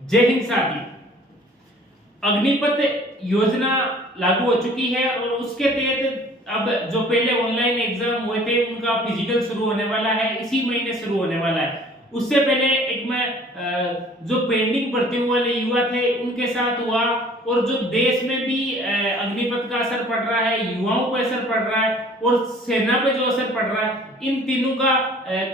जय हिंद साथी। अग्निपथ योजना लागू हो चुकी है और उसके तहत अब जो पहले ऑनलाइन एग्जाम हुए थे उनका फिजिकल शुरू होने वाला है, इसी महीने शुरू होने वाला है। उससे पहले एक मैं जो पेंडिंग भर्तियों वाले युवा थे उनके साथ हुआ, और जो देश में भी अग्निपथ का असर पड़ रहा है, युवाओं पर असर पड़ रहा है और सेना पे जो असर पड़ रहा है, इन तीनों का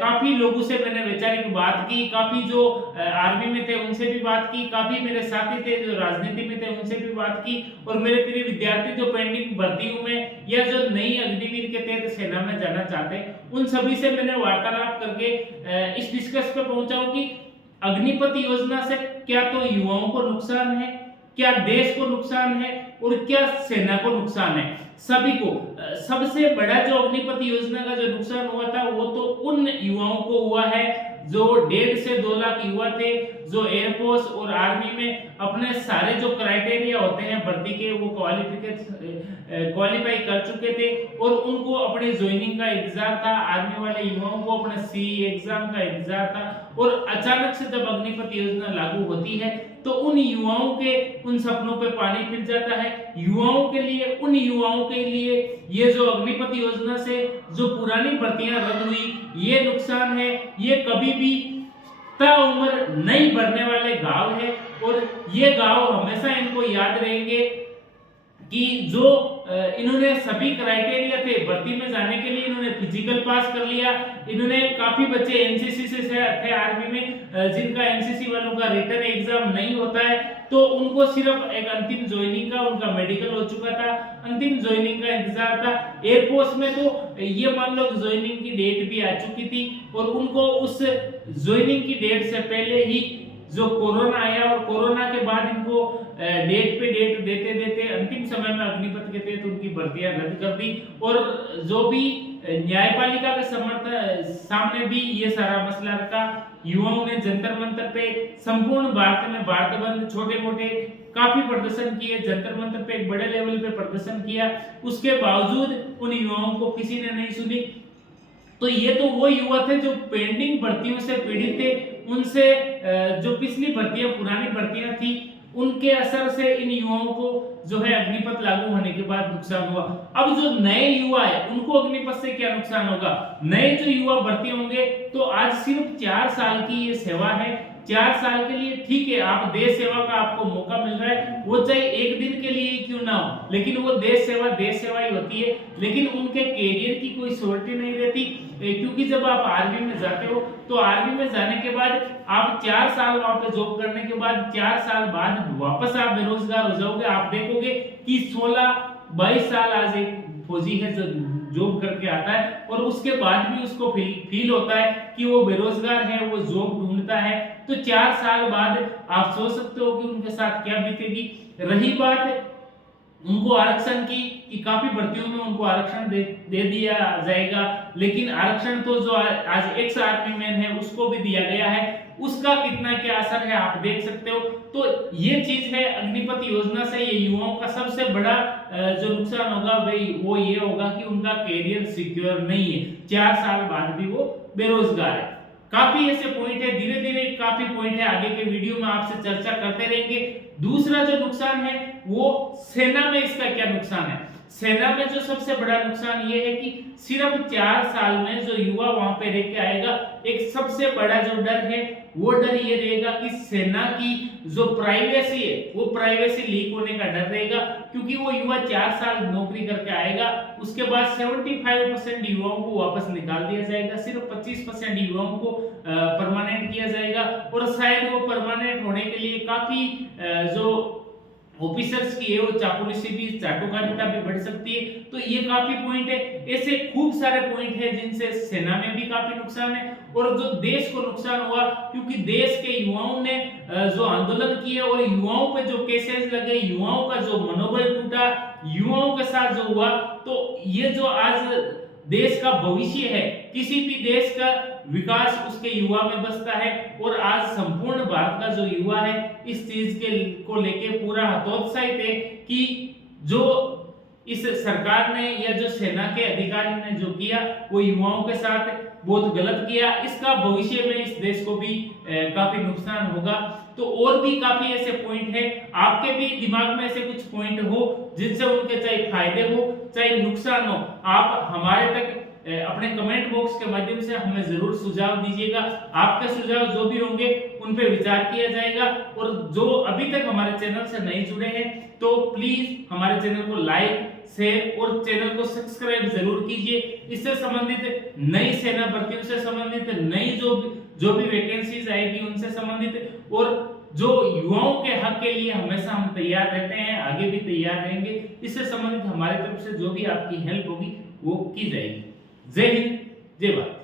काफी लोगों से मैंने वैचारिक बात की, काफी जो आर्मी में थे उनसे भी बात की, काफी मेरे साथी थे जो राजनीति में थे उनसे भी बात की, और मेरे प्रिय विद्यार्थी जो पेंडिंग भर्तियों में या जो नई अग्निवीर के तहत सेना में जाना चाहते हैं उन सभी से मैंने वार्तालाप करके इस डिस्कस पे पहुंचा हूं कि अग्निपथ योजना से क्या तो युवाओं को नुकसान है, क्या देश को नुकसान है और क्या सेना को नुकसान है, सभी को। सबसे बड़ा जो अग्निपथ योजना का जो नुकसान हुआ था वो तो उन युवाओं को हुआ है जो 1.5 से 2 लाख युवा थे जो एयरफोर्स और आर्मी में अपने सारे जो क्राइटेरिया होते हैं भर्ती के वो क्वालिफाई कर चुके थे और उनको अपने ज्वाइनिंग का इंतजार था। आर्मी वाले युवाओं को अपने सी एग्जाम का इंतजार था, और अचानक से जब अग्निपथ योजना लागू होती है तो उन युवाओं के उन सपनों पे पानी फिर जाता है। युवाओं के लिए, उन युवाओं के लिए ये जो अग्निपथ योजना से जो पुरानी भर्तियां रद्द हुई ये नुकसान है, ये कभी भी ताउम्र नहीं भरने वाले घाव है, और ये घाव हमेशा इनको याद रहेंगे कि जो इन्होंने सभी क्राइटेरिया थे भर्ती में जाने के लिए, इन्होंने फिजिकल पास कर लिया, इन्होंने काफी बच्चे एनसीसी से थे आर्मी में जिनका एनसीसी वालों का रिटर्न एग्जाम नहीं होता है, तो उनको सिर्फ एक अंतिम ज्वाइनिंग का उनका मेडिकल हो चुका था, अंतिम ज्वाइनिंग का इंतजार था। एयरफोर्स में तो ये मान लो ज्वाइनिंग की डेट भी आ चुकी थी और उनको उस ज्वाइनिंग की डेट से पहले ही जो कोरोना आया और कोरोना के बाद इनको डेट पे डेट देते देते अंतिम समय में अग्निपथ के तहत उनकी भर्तियां रद्द कर दी। और जो भी न्यायपालिका के समर्थन सामने भी ये सारा मसला रखा, युवाओं ने जंतर मंतर पे संपूर्ण भारत में भारत बंद छोटे मोटे काफी प्रदर्शन किए, जंतर मंतर पे एक बड़े लेवल पे प्रदर्शन किया, उसके बावजूद उन युवाओं को किसी ने नहीं सुनी। तो ये तो वो युवा थे जो पेंडिंग भर्तियों से पीड़ित थे, उनसे जो पिछली भर्तियां पुरानी भर्तियां थी उनके असर से इन युवाओं को जो है अग्निपथ लागू होने के बाद नुकसान हुआ। अब जो नए युवा है उनको अग्निपथ से क्या नुकसान होगा? नए जो युवा भर्ती होंगे तो आज सिर्फ 4 साल की ये सेवा है, 4 साल के लिए ठीक है, आप देश सेवा का आपको मौका मिल रहा है, वो चाहे एक दिन के लिए क्यों ना हो, लेकिन वो देश सेवा ही होती है। लेकिन उनके कैरियर की कोई श्योरिटी नहीं रहती, क्योंकि जब आप आर्मी में जाते हो तो आर्मी में जाने के बाद आप 4 साल वहां पे जॉब करने के बाद 4 साल बाद वापस आप बेरोजगार हो जाओगे। आप देखोगे कि 16-22 साल आज एक फौजी है जो जॉब करके आता है और उसके बाद भी उसको फील होता है कि वो बेरोजगार है, वो जॉब ढूंढता है, तो 4 साल बाद आप सोच सकते हो कि उनके साथ क्या बीतेगी। रही बात उनको आरक्षण की कि काफी भर्तियों में उनको आरक्षण दे दिया जाएगा, लेकिन आरक्षण तो जो आज एक्स आर्मी मैन है उसको भी दिया गया है, उसका कितना क्या असर है आप देख सकते हो। तो ये चीज है, अग्निपथ योजना से ये युवाओं का सबसे बड़ा जो नुकसान होगा वो ये होगा कि उनका कैरियर सिक्योर नहीं है, 4 साल बाद भी वो बेरोजगार है। काफी ऐसे पॉइंट है, धीरे धीरे काफी पॉइंट है, आगे के वीडियो में आपसे चर्चा करते रहेंगे। दूसरा जो नुकसान है वो सेना में इसका क्या नुकसान है। सेना में जो सबसे बड़ा नुकसान ये है कि सिर्फ 4 साल में जो युवा वहां पे रह के आएगा, एक सबसे बड़ा जो डर है वो डर ये रहेगा कि सेना की जो प्राइवेसी है वो प्राइवेसी लीक होने का डर रहेगा, क्योंकि वो युवा 4 साल नौकरी करके आएगा, उसके बाद 75% युवाओं को वापस निकाल दिया जाएगा, सिर्फ 25% युवाओं को परमानेंट किया जाएगा, और शायद वो परमानेंट होने के लिए काफी जो ऑफिसर्स की है वो चापलूसी भी, चाटुकारिता भी बढ़ सकती है। तो ये काफी पॉइंट है, ऐसे खूब सारे पॉइंट है जिनसे सेना में भी काफी नुकसान है और जो देश को नुकसान हुआ, क्योंकि देश के युवाओं ने जो आंदोलन किए और युवाओं पे जो केसेस लगे, युवाओं का जो मनोबल टूटा, युवाओं के साथ जो हुआ, तो ये जो आज देश का भविष्य है, किसी भी देश का विकास उसके युवा में बसता है, और आज संपूर्ण भारत का जो युवा है इस चीज के को लेके पूरा हतोत्साहित है कि जो इस सरकार ने या जो सेना के अधिकारियों ने जो किया वो युवाओं के साथ बहुत गलत किया, इसका भविष्य में इस देश को भी काफी नुकसान होगा। तो और भी काफी ऐसे पॉइंट है, आपके भी दिमाग में ऐसे कुछ पॉइंट हो जिनसे उनके चाहे फायदे हो चाहे नुकसान हो, आप हमारे तक अपने कमेंट बॉक्स के माध्यम से हमें जरूर सुझाव दीजिएगा। आपके सुझाव जो भी होंगे उन पे विचार किया जाएगा। और जो अभी तक हमारे चैनल से नहीं जुड़े हैं तो प्लीज हमारे चैनल को लाइक शेयर और चैनल को सब्सक्राइब जरूर कीजिए। इससे संबंधित नई सेना भर्तियों से संबंधित नई जो भी वैकेंसीज आएगी उनसे संबंधित और जो युवाओं के हक के लिए हमेशा हम तैयार रहते हैं, आगे भी तैयार रहेंगे। इससे संबंधित हमारी तरफ से जो भी आपकी हेल्प होगी वो की जाएगी। जय हिंद, जय भारत।